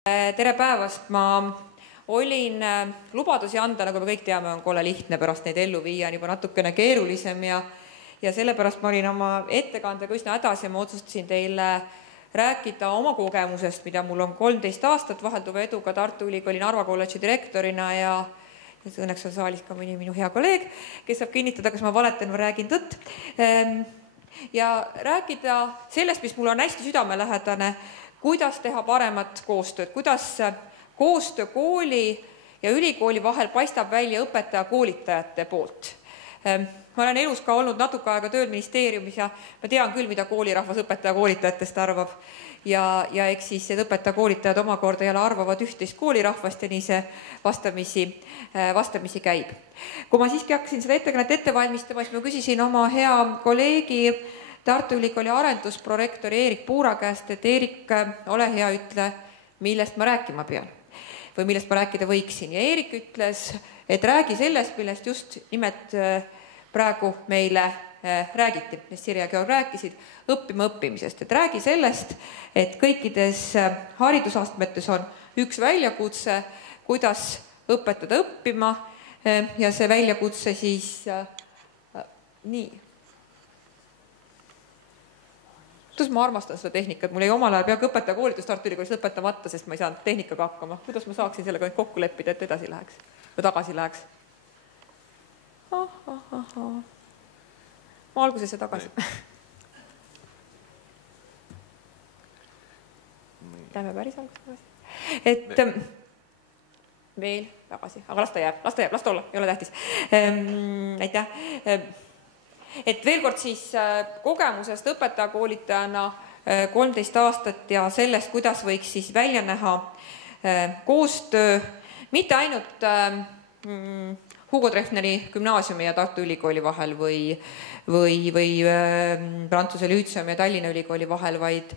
Tere päevast! Ma olin lubadusi anda, nagu me kõik teame, on kole lihtne, pärast neid ellu viia on juba natukene keerulisem ja sellepärast ma olin oma ettekandega üsna hädas ja ma otsustasin teile rääkida oma kogemusest, mida mul on 13 aastat vahelduva eduga Tartu Ülikooli Narva kolledži direktorina ja õnneks on saalis ka mõni minu hea kolleeg, kes saab kinnitada, kas ma valetan või räägin tõtt. Ja rääkida sellest, mis mul on hästi südamelähedane, kuidas teha paremat koostööd, kuidas koostöö kooli ja ülikooli vahel paistab välja õpetaja-koolitajate poolt. Ma olen elus ka olnud natuke aega tööl ministeeriumis ja ma tean küll, mida koolirahvas õpetaja-koolitajatest arvab. Ja eks siis need õpetaja-koolitajad omakorda jälle arvavad üht-teist koolirahvast ja nii see vastamisi käib. Kui ma siiski hakkasin seda ettekannet ette valmistama, siis ma küsisin oma hea kolleegi Tartu Ülikooli arendusprorektori Eerik Puura käest, et Eerik, ole hea, ütle, millest ma rääkima pean või millest ma rääkida võiksin. Ja Eerik ütles, et räägi sellest, millest just nimelt praegu meile räägiti, mis Sirje ja Georg rääkisid, õppimisest. Et räägi sellest, et kõikides haridusastmetes on üks väljakutse, kuidas õpetada õppima ja see väljakutse siis nii. Kuidas ma armastan seda tehnikat? Mul ei omal ajal peaaegu õpetaja koolitus Tartu Ülikoolis lõpetamata, sest ma ei saanud tehnikaga hakkama. Kuidas ma saaksin sellega kokku leppida, et edasi läheks või tagasi läheks? Ma algusesse tagasi. Lähme päris alguses tagasi. Et veel tagasi, aga las ta jääb, las ta olla, ei ole tähtis. Aitäh. Et veel kord siis kogemusest õpetaja-koolitajana 13 aastat ja sellest, kuidas võiks siis välja näha koostöö, mitte ainult Hugo Treffneri gümnaasiumi ja Tartu Ülikooli vahel või Prantsuse Lüütseumi ja Tallinna Ülikooli vahel, vaid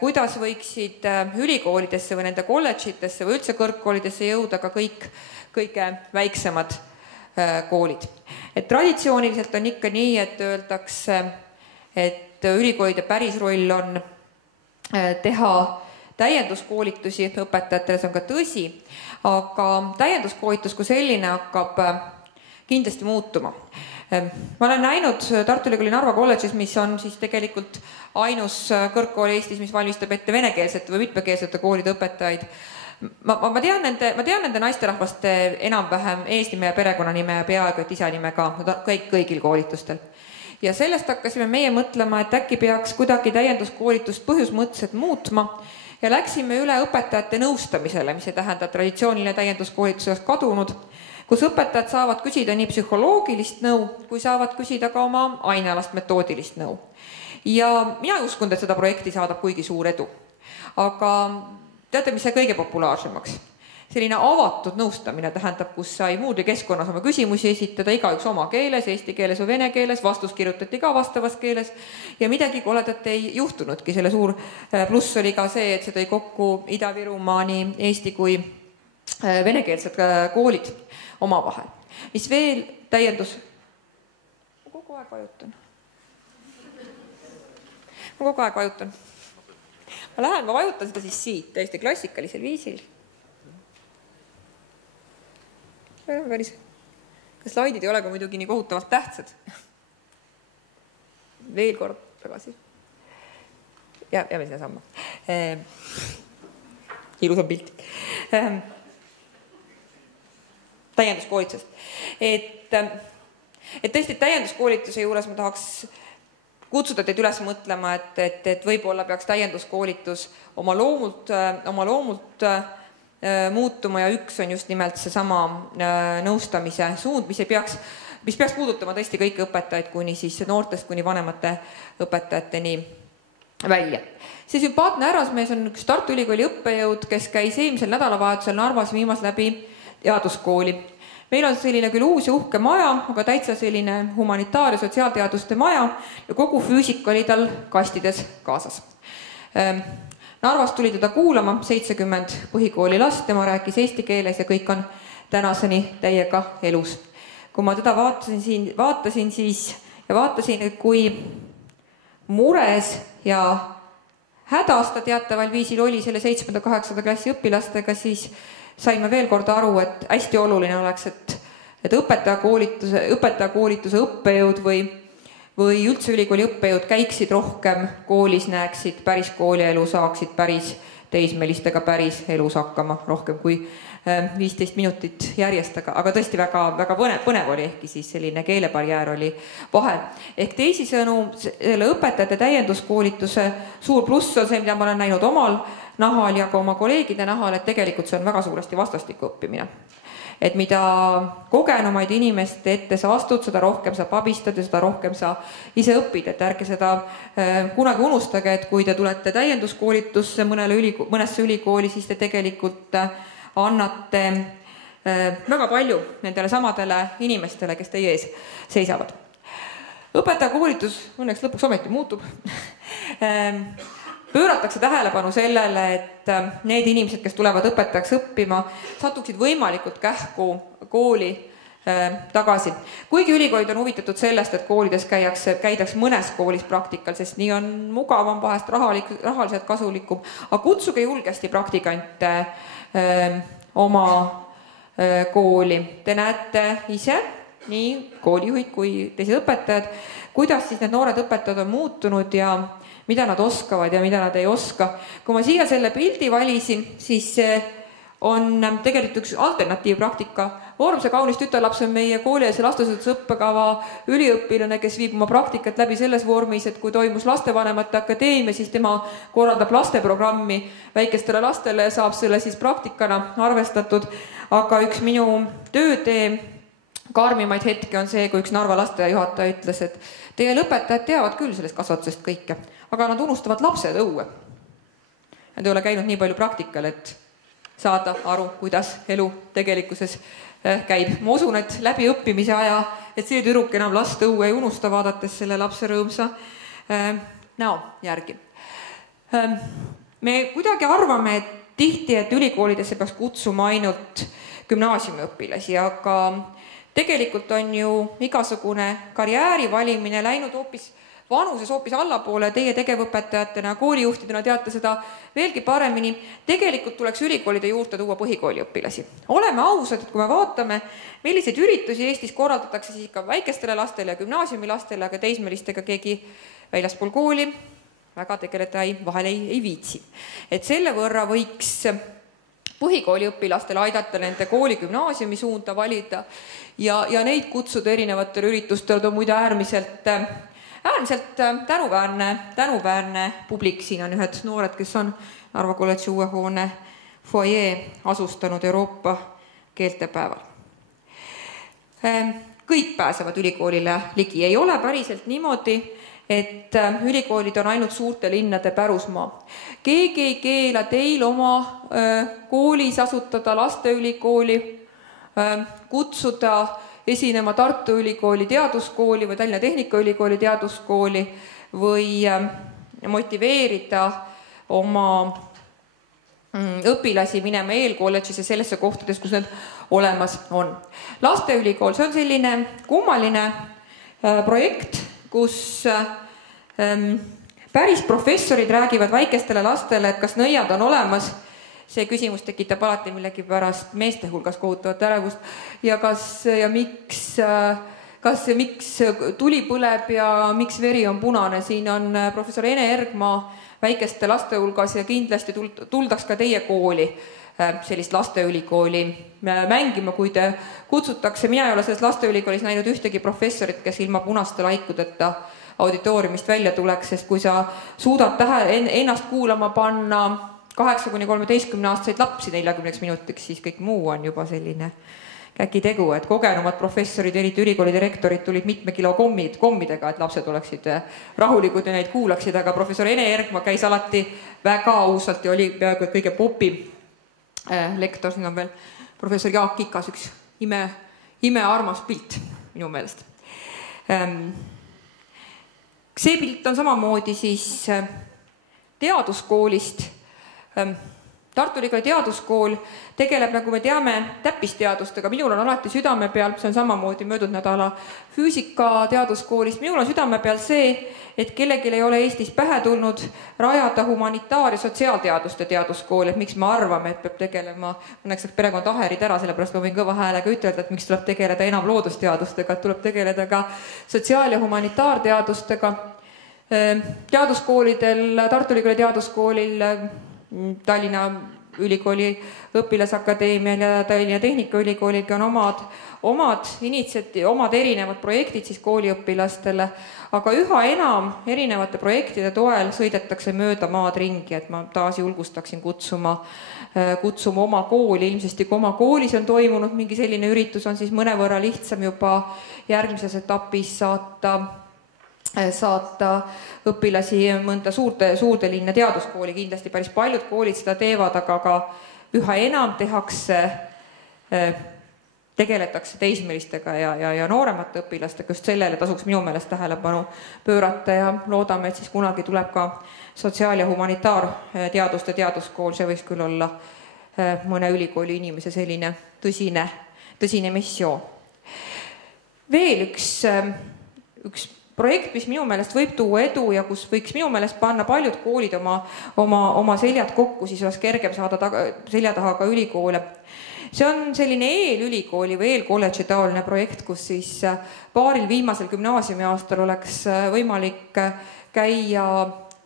kuidas võiksid ülikoolidesse või nende kolledžitesse või üldse kõrgkoolidesse jõuda ka kõik kõige väiksemad koolid. Et traditsiooniliselt on ikka nii, et öeldakse, et ülikoolide päris roll on teha täienduskoolitusi õpetajatele, see on ka tõsi, aga täienduskoolitus kui selline hakkab kindlasti muutuma. Ma olen näinud Tartu Ülikooli Narva kolledžis, mis on siis tegelikult ainus kõrgkool Eestis, mis valmistab ette venekeelsete või mitmekeelsete koolide õpetajaid. Ma tean nende naisterahvaste enam-vähem eesnime ja perekonnanime ja peaaegu et isanime ka kõigil koolitustel. Ja sellest hakkasime meie mõtlema, et äkki peaks kuidagi täienduskoolitust põhjusmõtteliselt muutma ja läksime üle õpetajate nõustamisele, mis ei tähenda traditsiooniline täienduskoolitus oleks kadunud, kus õpetajad saavad küsida nii psühholoogilist nõu, kui saavad küsida ka oma ainealast metoodilist nõu. Ja mina ei uskunud, et seda projekti saadab kuigi suur edu. Aga teate, mis see kõige populaarsemaks? Selline avatud nõustamine tähendab, kus sai Moodle'i keskkonnas oma küsimusi esitada, igaüks oma keeles, eesti keeles või vene keeles, vastus kirjutati ka vastavas keeles ja midagi koledat ei juhtunudki. Selle suur pluss oli ka see, et see tõi kokku Ida-Virumaa nii eesti kui venekeelsed koolid omavahel. Mis veel täiendus? Ma kogu aeg vajutan. Ma vajutan seda siis siit, täiesti klassikalisel viisil. Slaidid ei ole ka muidugi nii kohutavalt tähtsad. Veel kord tagasi. Jääme sinna samma. Ilusam pilt. Täienduskoolitusest. Et tõesti täienduskoolituse juures ma tahaks kutsuda teid üles mõtlema, et võib-olla peaks täienduskoolitus oma loomult muutuma ja üks on just nimelt see sama nõustamise suund, mis peaks puudutama tõesti kõiki õpetajaid kuni siis noortest kuni vanemate õpetajateni välja. See sümpaatne härrasmees on üks Tartu Ülikooli õppejõud, kes käis eelmisel nädalavahetusel Narvas viimas läbi teaduskooli. Meil on selline küll uus ja uhke maja, aga täitsa selline humanitaar- ja sotsiaalteaduste maja ja kogu füüsika oli tal kastides kaasas. Narvas tuli teda kuulama 70 põhikooli last, tema rääkis eesti keeles ja kõik on tänaseni täiega elus. Kui ma teda vaatasin, et kui mures ja hädas ta teataval viisil oli selle 7.–8. klassi õpilastega, siis saime veel kord aru, et hästi oluline oleks, et õpetajakoolituse õppejõud või üldse ülikooli õppejõud käiksid rohkem koolis, näeksid päris koolielu, saaksid päris teismelistega päris elus hakkama rohkem kui 15 minutit järjest, aga tõesti väga põnev oli, ehkki siis selline keelebarjäär oli vahel. Ehk teisisõnu, selle õpetajate täienduskoolituse suur pluss on see, mida ma olen näinud omal nahal ja ka oma kolleegide nahal, et tegelikult see on väga suuresti vastastikku õppimine. Et mida kogenumaid inimeste ette sa astud, seda rohkem sa abistad ja seda rohkem sa ise õpid, et ärge seda kunagi unustage, et kui te tulete täienduskoolitusse mõnesse ülikooli, siis te tegelikult annate väga palju nendele samadele inimestele, kes teie ees seisavad. Õpetajakoolitus õnneks lõpuks ometi muutub. Pööratakse tähelepanu sellele, et need inimesed, kes tulevad õpetajaks õppima, satuksid võimalikult kähku kooli tagasi. Kuigi ülikoolid on huvitatud sellest, et koolides käidaks mõnes koolis praktikal, sest nii on mugavam, vahest rahaliselt kasulikum, aga kutsuge julgesti praktikante oma kooli. Te näete ise, nii koolijuhid kui teised õpetajad, kuidas siis need noored õpetajad on muutunud ja mida nad oskavad ja mida nad ei oska. Kui ma siia selle pildi valisin, siis on tegelikult üks alternatiivpraktika. Vormse kaunis tütarlaps on meie koolieelse lasteasutuse õppekava üliõpilane, kes viib oma praktikat läbi selles vormis, et kui toimus lastevanemate akadeemia, siis tema korraldab lasteprogrammi väikestele lastele ja saab selle siis praktikana arvestatud. Aga üks minu töötee karmimaid hetki on see, kui üks Narva lasteaiajuhataja ütles, et teie lõpetajad teavad küll sellest kasvatusest kõike, aga nad unustavad lapsed õue. Nad ei ole käinud nii palju praktikal, et saada aru, kuidas elu tegelikkuses käib. Ma usun, et läbi õppimise aja, et see tüdruk enam last õue ei unusta, vaadates selle lapse rõõmsa näo järgi. Me kuidagi arvame, et tihti, et ülikoolidesse peaks kutsuma ainult gümnaasiumiõpilasi, aga tegelikult on ju igasugune karjääri valimine läinud vanuses hoopis allapoole, teie tegevõpetajatena, koolijuhtidena teate seda veelgi paremini. Tegelikult tuleks ülikoolide juurde tuua põhikooliõpilasi. Oleme ausad, et kui me vaatame, milliseid üritusi Eestis korraldatakse, siis ikka väikestele lastele ja gümnaasiumilastele, aga teismelistega keegi väljaspool kooli väga tegeleda vahel ei viitsi. Et selle võrra võiks põhikooliõpilastele aidata nende kooli gümnaasiumi suunda valida ja neid kutsuda erinevatele üritustele, on muide äärmiselt tänuväärne publik. Siin on ühed noored, kes on Narva kolledži uue hoone foajee asustanud Euroopa keeltepäeval. Kõik pääsevad ülikoolile ligi. Ei ole päriselt niimoodi, et ülikoolid on ainult suurte linnade pärusmaa. Keegi ei keela teil oma koolis asutada lasteülikooli, kutsuda esinema Tartu Ülikooli teaduskooli või Tallinna Tehnikaülikooli teaduskooli või motiveerida oma õpilasi minema eelkolledžisse sellesse kohtades, kus need olemas on. Lasteülikool, see on selline kummaline projekt, kus päris professorid räägivad väikestele lastele, et kas nõiad on olemas. See küsimus tekitab alati millegi pärast meeste hulgas kohutavat ärevust ja miks tuli põleb ja miks veri on punane. Siin on professor Ene Ergmaa väikeste laste hulgas ja kindlasti tuldaks ka teie kooli sellist lasteülikooli mängima, kui te kutsutakse. Mina ei ole selles lasteülikoolis näinud ühtegi professorit, kes ilma punaste laikudeta auditooriumist välja tuleks, sest kui sa suudad ennast kuulama panna 8–13-aastaseid lapsi 40 minutiks, siis kõik muu on juba selline käkitegu, et kogenumad professorid, eriti ülikooli direktorid tulid mitme kilo kommidega, et lapsed oleksid rahulikud ja neid kuulaksid, aga professor Ene Ergma käis alati väga ausalt ja oli peaaegu kõige popim lektor. Siin on veel professor Jaak Ikas, üks imearmas pilt minu meelest. See pilt on samamoodi siis teaduskoolist. Tartu Ülikooli teaduskool tegeleb, nagu me teame, täppisteadustega. Minul on alati südame peal, see on samamoodi möödunud nädala füüsika teaduskoolist, minul on südame peal see, et kellelgi ei ole Eestis pähe tulnud rajada humanitaar- ja sotsiaalteaduste teaduskool, et miks me arvame, et peab tegelema, õnneks saaks perekond Aherid ära, sellepärast ma võin kõva häälega ütelda, et miks tuleb tegeleda enam loodusteadustega, et tuleb tegeleda ka sotsiaal- ja humanitaarteadustega. Teaduskoolidel, Tartu Ülikooli teaduskoolil, Tallinna Ülikooli õpilasakadeemial ja Tallinna Tehnikaülikoolilgi on omad erinevad projektid siis kooliõpilastele, aga üha enam erinevate projektide toel sõidetakse mööda maad ringi, et ma taas julgustaksin kutsuma oma kooli, ilmsesti kui oma koolis on toimunud mingi selline üritus, on siis mõnevõrra lihtsam juba järgmises etapis saata õpilasi mõnda suurde linna teaduskooli, kindlasti päris paljud koolid seda teevad, aga ka üha enam tegeletakse teismelistega ja nooremate õpilastega, just sellele tasuks minu meelest tähelepanu pöörata ja loodame, et siis kunagi tuleb ka sotsiaal- ja humanitaarteaduste teaduskool, see võiks küll olla mõne ülikooli inimese selline tõsine missioon. Veel üks projekt, mis minu meelest võib tuua edu ja kus võiks minu meelest panna paljud koolid oma seljad kokku, siis oleks kergem saada selja taha ka ülikoole. See on selline eelülikooli või eelkolledži taoline projekt, kus siis paaril viimasel gümnaasiumiaastal oleks võimalik käia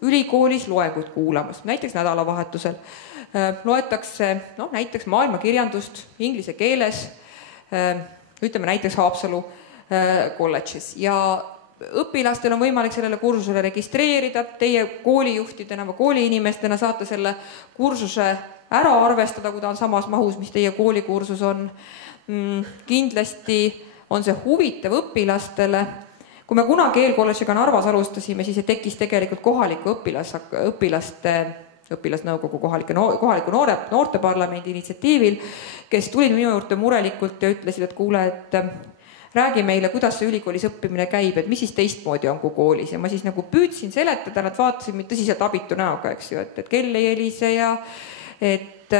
ülikoolis loenguid kuulamas, näiteks nädalavahetusel. Loetakse näiteks maailmakirjandust inglise keeles, ütleme näiteks Haapsalu kolledžis ja õpilastel on võimalik sellele kursusele registreerida, teie koolijuhtidena või kooliinimestena saate selle kursuse ära arvestada, kui ta on samas mahus, mis teie koolikursus on. Kindlasti on see huvitav õpilastele. Kui me kunagi eelkolledžiga Narvas alustasime, siis tekkis tegelikult kohaliku õpilasnõukogu kohaliku noorteparlamendi initsiatiivil, kes tulid minu juurde murelikult ja ütlesid, et kuule, et räägi meile, kuidas see ülikoolis õppimine käib, et mis siis teistmoodi on kui koolis. Ja ma siis nagu püüdsin seletada, nad vaatasid mind tõsiselt abitu näoga, eks ju, et kell ei helise ja et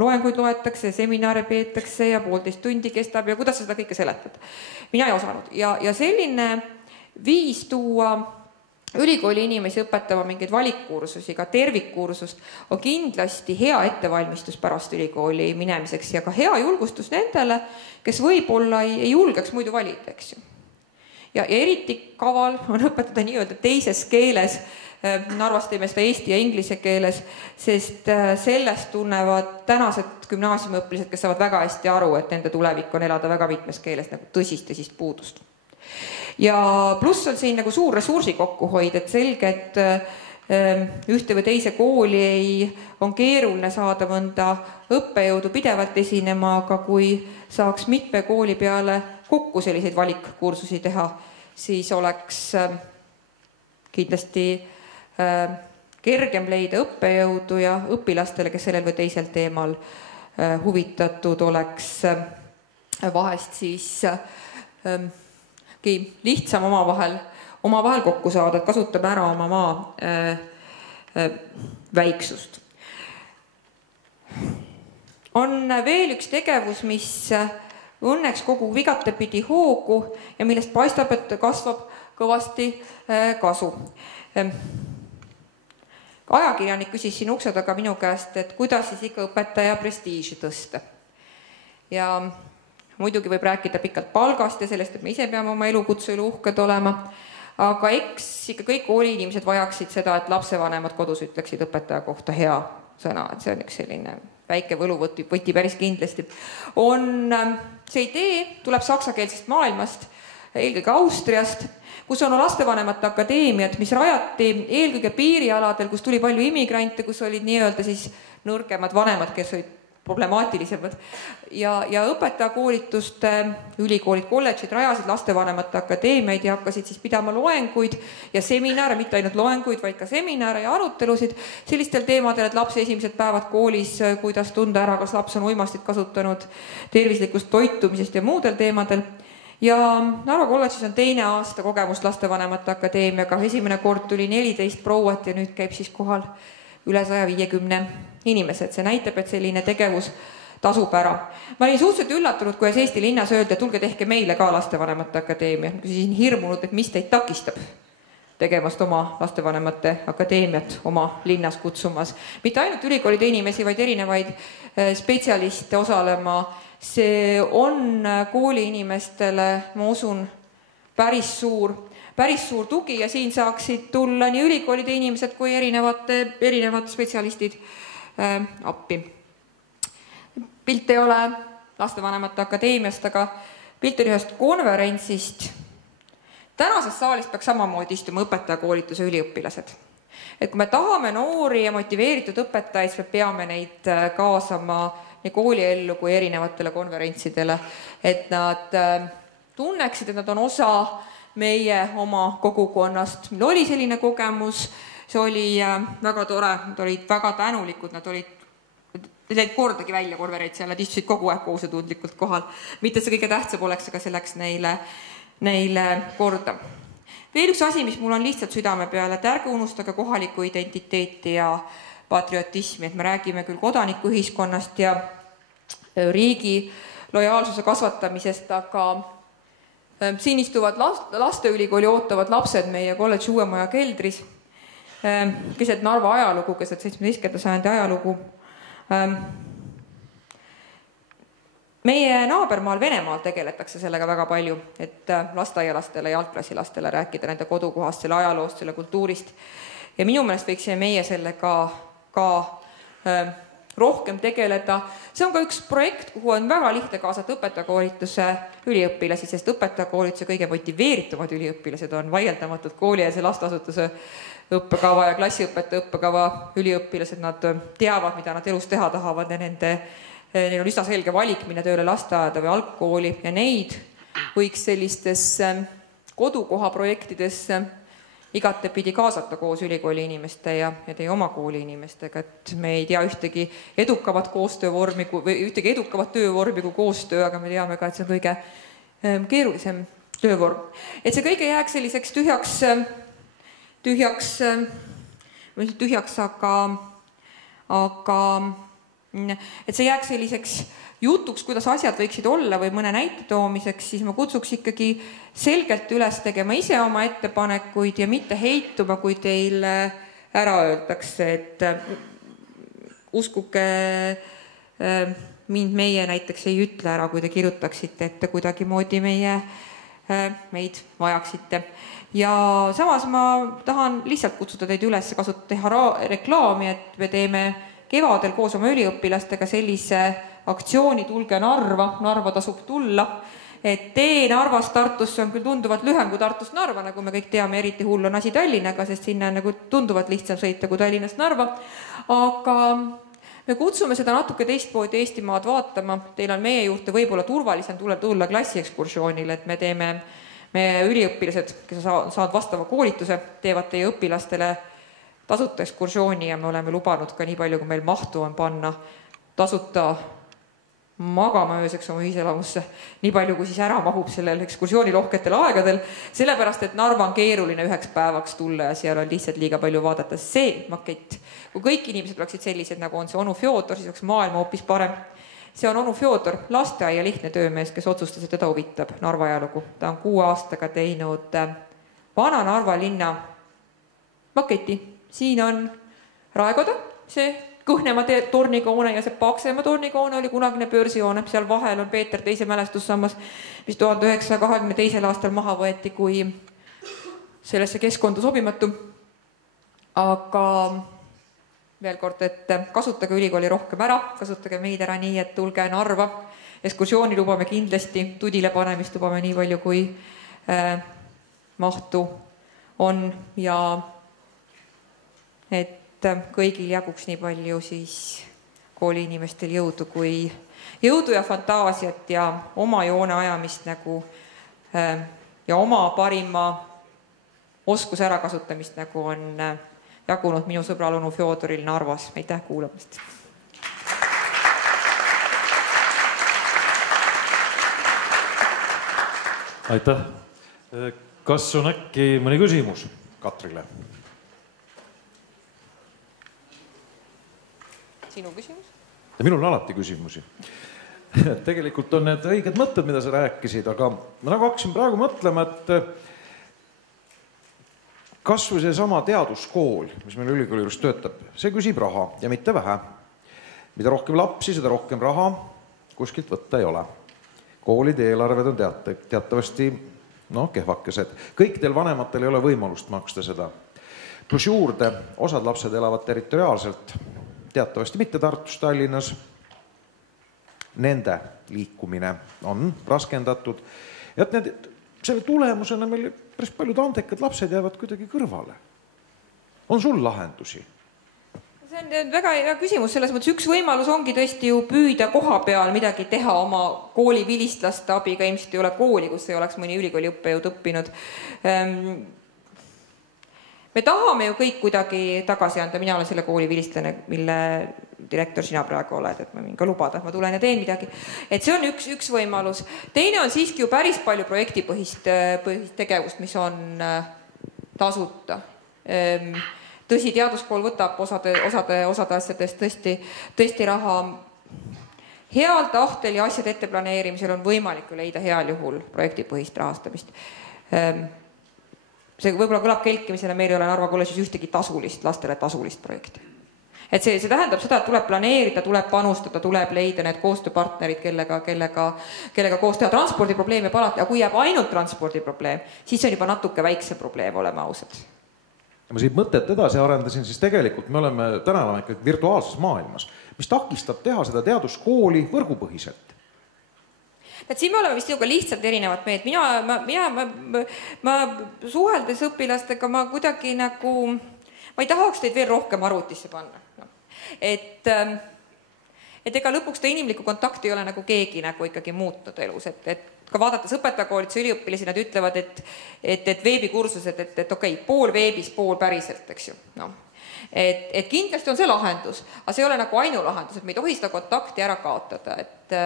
loenguid loetakse, seminare peetakse ja 1,5 tundi kestab ja kuidas sa seda kõike seletad. Mina ei osanud. Ja selline viis tuua ülikooli inimesi õpetama mingeid valikkursusi, ka tervikkursust, on kindlasti hea ettevalmistus pärast ülikooli minemiseks ja ka hea julgustus nendele, kes võib-olla ei julgeks muidu valida, eks ju. Ja eriti kaval on õpetada nii-öelda teises keeles, Narvas teeme seda eesti ja inglise keeles, sest sellest tunnevad tänased gümnaasiumiõpilased, kes saavad väga hästi aru, et nende tulevik on elada väga mitmes keeles nagu tõsist puudust. Ja pluss on siin nagu suur ressursi kokkuhoid, et selge, et ühte või teise kooli on keeruline saada mõnda õppejõudu pidevalt esinema, aga kui saaks mitme kooli peale kokku selliseid valikkursusi teha, siis oleks kindlasti kergem leida õppejõudu ja õpilastele, kes sellel või teisel teemal huvitatud oleks, vahest siis lihtsam omavahel kokku saada, et kasutame ära oma maa väiksust. On veel üks tegevus, mis õnneks kogu igatepidi hoogu ja millest paistab, et kasvab kõvasti kasu. Ajakirjanik küsis siin ukse taga minu käest, et kuidas siis ikka õpetaja prestiiži tõsta. Ja muidugi võib rääkida pikalt palgast ja sellest, et me ise peame oma kutseelu uhked olema, aga eks ikka kõik kooliinimesed vajaksid seda, et lapsevanemad kodus ütleksid õpetaja kohta hea sõna, et see on üks selline väike võluvõti päris kindlasti. See idee tuleb saksakeelsest maailmast, eelkõige Austriast, kus on lastevanemate akadeemiad, mis rajati eelkõige piirialadel, kus tuli palju immigrante, kus olid nii-öelda siis nõrgemad vanemad, kes olid problemaatilisemad. Ja õpetajakoolituste ülikoolid, kolledžid rajasid lastevanemate akadeemiaid ja hakkasid siis pidama loenguid ja seminare, mitte ainult loenguid, vaid ka seminare ja arutelusid sellistel teemadel, et lapse esimesed päevad koolis, kuidas tunda ära, kas laps on uimastit kasutanud, tervislikust toitumisest ja muudel teemadel. Ja Narva kolledžis on 2. aasta kogemust lastevanemate akadeemiaga. Esimene kord tuli 14 prouat ja nüüd käib siis kohal üle 150 inimese, et see näitab, et selline tegevus tasub ära. Ma olin suhteliselt üllatunud, kuidas Eesti linnas öeldi, et tulge tehke meile ka Lastevanemate Akadeemia. Küsisin hirmunud, et mis teid takistab tegemast oma Lastevanemate Akadeemiat oma linnas kutsumas. Mitte ainult ülikoolide inimesi, vaid erinevaid spetsialiste osalema. See on kooli inimestele, ma usun, päris suur tugi ja siin saaksid tulla nii ülikoolide inimesed kui erinevad spetsialistid appi. Pilt ei ole Lastevanemate Akadeemiast, aga pilt on ühest konverentsist. Tänases saalis peaks samamoodi istuma õpetajakoolituse üliõpilased. Et kui me tahame noori ja motiveeritud õpetajaid, siis me peame neid kaasama nii kooliellu kui erinevatele konverentsidele, et nad tunneksid, et nad on osa meie oma kogukonnast. Meil oli selline kogemus, see oli väga tore, nad olid väga tänulikud, nad olid kordagi välja konverentsi, nad istusid kogu aeg kohusetundlikult kohal. Mitte see kõige tähtsam oleks, aga see läks neile korda. Veel üks asi, mis mul on lihtsalt südame peale, et ärge unustage kohalikku identiteeti ja patriotismi, et me räägime küll kodanikuühiskonnast ja riigi lojaalsuse kasvatamisest, aga siin istuvad lasteülikooli ootavad lapsed meie kolledži uue maja keldris, keset Narva ajalugu, keset 17. sajandi ajalugu. Meie naabermaal Venemaal tegeletakse sellega väga palju, et lasteaialastele ja algklassilastele rääkida nende kodukohast, selle ajaloost, selle kultuurist. Ja minu meelest võiksime meie sellega ka rohkem tegeleda. See on ka üks projekt, kuhu on väga lihtne kaasata õpetajakoolituse üliõpilasi, sest õpetajakoolituse kõige motiveeritumad üliõpilased on vaieldamatult koolieelse lasteasutuse õppekava ja klassiõpetaja õppekava üliõpilased. Nad teavad, mida nad elus teha tahavad ja neil on üsna selge valik minna tööle lasteaeda või algkooli ja neid võiks sellistes kodukoha projektides igatepidi kaasata koos ülikooli inimeste ja teie oma kooli inimestega, et me ei tea ühtegi edukavat koostöövormi või ühtegi edukavat töövormi kui koostöö, aga me teame ka, et see on kõige keerulisem töövorm. Et see kõige jääks selliseks tühjaks, aga et see jääks selliseks jutuks, kuidas asjad võiksid olla või mõne näite toomiseks, siis ma kutsuks ikkagi selgelt üles tegema ise oma ettepanekuid ja mitte heituma, kui teil ära öeldakse, et uskuge mind, meie näiteks ei ütle ära, kui te kirjutaksite, et te kuidagimoodi meid vajaksite. Ja samas ma tahan lihtsalt kutsuda teid üles teha reklaami, et me teeme kevadel koos oma üliõpilastega sellise aktsiooni Tulge Narva tasub tulla, et tee Narvast Tartusse on küll tunduvalt lühem kui Tartust Narva, nagu me kõik teame, eriti hull on asi Tallinnaga, sest sinna on nagu tunduvalt lihtsam sõita kui Tallinnast Narva, aga me kutsume seda natuke teistpoodi Eestimaad vaatama, teil on meie juurde võib-olla turvalisem tulla klassiekskursioonile, et meie üliõpilased, kes saavad vastava koolituse, teevad teie õpilastele tasuta ekskursiooni ja me oleme lubanud ka nii palju, kui meil mahtu on panna tasuta magama ööseks oma ühiselamusse, nii palju, kui siis ära mahub sellel ekskursioonilohketel aegadel, sellepärast, et Narva on keeruline üheks päevaks tulla ja seal on lihtsalt liiga palju vaadata. See makett, kui kõik inimesed oleksid sellised, nagu on see onu Fjodor, siis oleks maailma hoopis parem. See on onu Fjodor, lasteaia lihtne töömees, kes otsustas, et teda huvitab Narva ajalugu. Ta on 6 aastaga teinud vana Narva linna maketi. Siin on Raekoda, see kõhnema tornigoone ja see paksema tornigoone oli kunagine börsijoone, seal vahel on Peeter teise mälestussammas, mis 1922. aastal maha võeti, kui sellesse keskkonda sobimatu. Aga veel kord, et kasutage ülikooli rohkem ära, kasutage meid ära nii, et tulge Narva. Ekskursiooni lubame kindlasti, tudile panemist lubame nii palju, kui mahtu on ja et kõigil jaguks nii palju siis kooli inimestel jõudu ja fantaasiat ja oma joone ajamist nagu ja oma parima oskuse ärakasutamist, nagu on jagunud minu sõbral onu Fjodoril Narvas. Aitäh kuulamast! Aitäh! Kas on äkki mõni küsimus Katrile? sinu küsimus? Ja minul on alati küsimusi. Tegelikult on need õiged mõtted, mida sa rääkisid, aga ma nagu hakkasin praegu mõtlema, et kas või see sama teaduskool, mis meil ülikooli juures töötab, see küsib raha ja mitte vähe. Mida rohkem lapsi, seda rohkem raha kuskilt võtta ei ole. Koolide eelarved on teatavasti kehvakesed. Kõikidel vanematel ei ole võimalust maksta seda. Plus juurde, osad lapsed elavad territoriaalselt, teatavasti mitte Tartus, Tallinnas. Nende liikumine on raskendatud. Ja selle tulemusena meil päris paljud andekad lapsed jäävad kuidagi kõrvale. On sul lahendusi? See on väga hea küsimus, selles mõttes üks võimalus ongi tõesti ju püüda koha peal midagi teha oma kooli vilistlaste abiga, ilmselt ei ole kooli, kus ei oleks mõni ülikooli õppejõud õppinud. Me tahame ju kõik kuidagi tagasi anda, mina olen selle kooli vilistlane, mille direktor sina praegu oled, et ma võin ka lubada, et ma tulen ja teen midagi. Et see on üks võimalus. Teine on siiski ju päris palju projektipõhist tegevust, mis on tasuta. Tõsi, teaduskool võtab osade asjadest tõesti raha. Heal tahtel ja asjade etteplaneerimisel on võimalik leida heal juhul projektipõhist rahastamist. See võib-olla kõlab kelkimisena, meil ei ole Narva kolledžis ühtegi lastele tasulist projekti. Et see tähendab seda, et tuleb planeerida, tuleb panustada, tuleb leida need koostööpartnerid, kellega koos teha transpordiprobleemi palati, aga kui jääb ainult transpordiprobleem, siis on juba natuke väikse probleem, oleme ausad. Ma siit mõtet edasi arendasin, siis tegelikult me oleme täna ikkagi virtuaalses maailmas, mis takistab teha seda teaduskooli võrgupõhiselt. Et siin me oleme vist juba lihtsalt erinevat meelt. Ma suheldes õpilastega ma kuidagi nagu, ma ei tahaks teid veel rohkem arvutisse panna. Et ega lõpuks ta inimliku kontakti ei ole nagu keegi nagu ikkagi muutnud elus. Et ka vaadates õpetajakoolituse üliõpilasi, nad ütlevad, et veebikursused, et okei, pool veebis, pool päriselt, eks ju. Et kindlasti on see lahendus, aga see ei ole nagu ainulahendus, et me ei tohi seda kontakti ära kaotada, et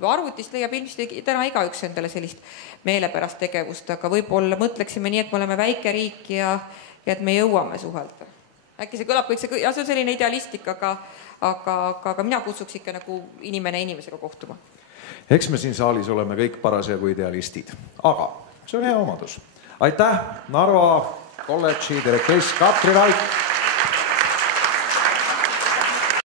arvutist leiab ilmselt täna igaüks endale sellist meelepärast tegevust, aga võib-olla mõtleksime nii, et me oleme väike riik ja et me jõuame suhelda. Äkki see kõlab kõik see on selline idealistik, aga mina kutsuks ikka nagu inimene inimesega kohtuma. Eks me siin saalis oleme kõik parasjagu idealistid, aga see on hea omadus. Aitäh, Narva kolledži direktriss Katri Raik!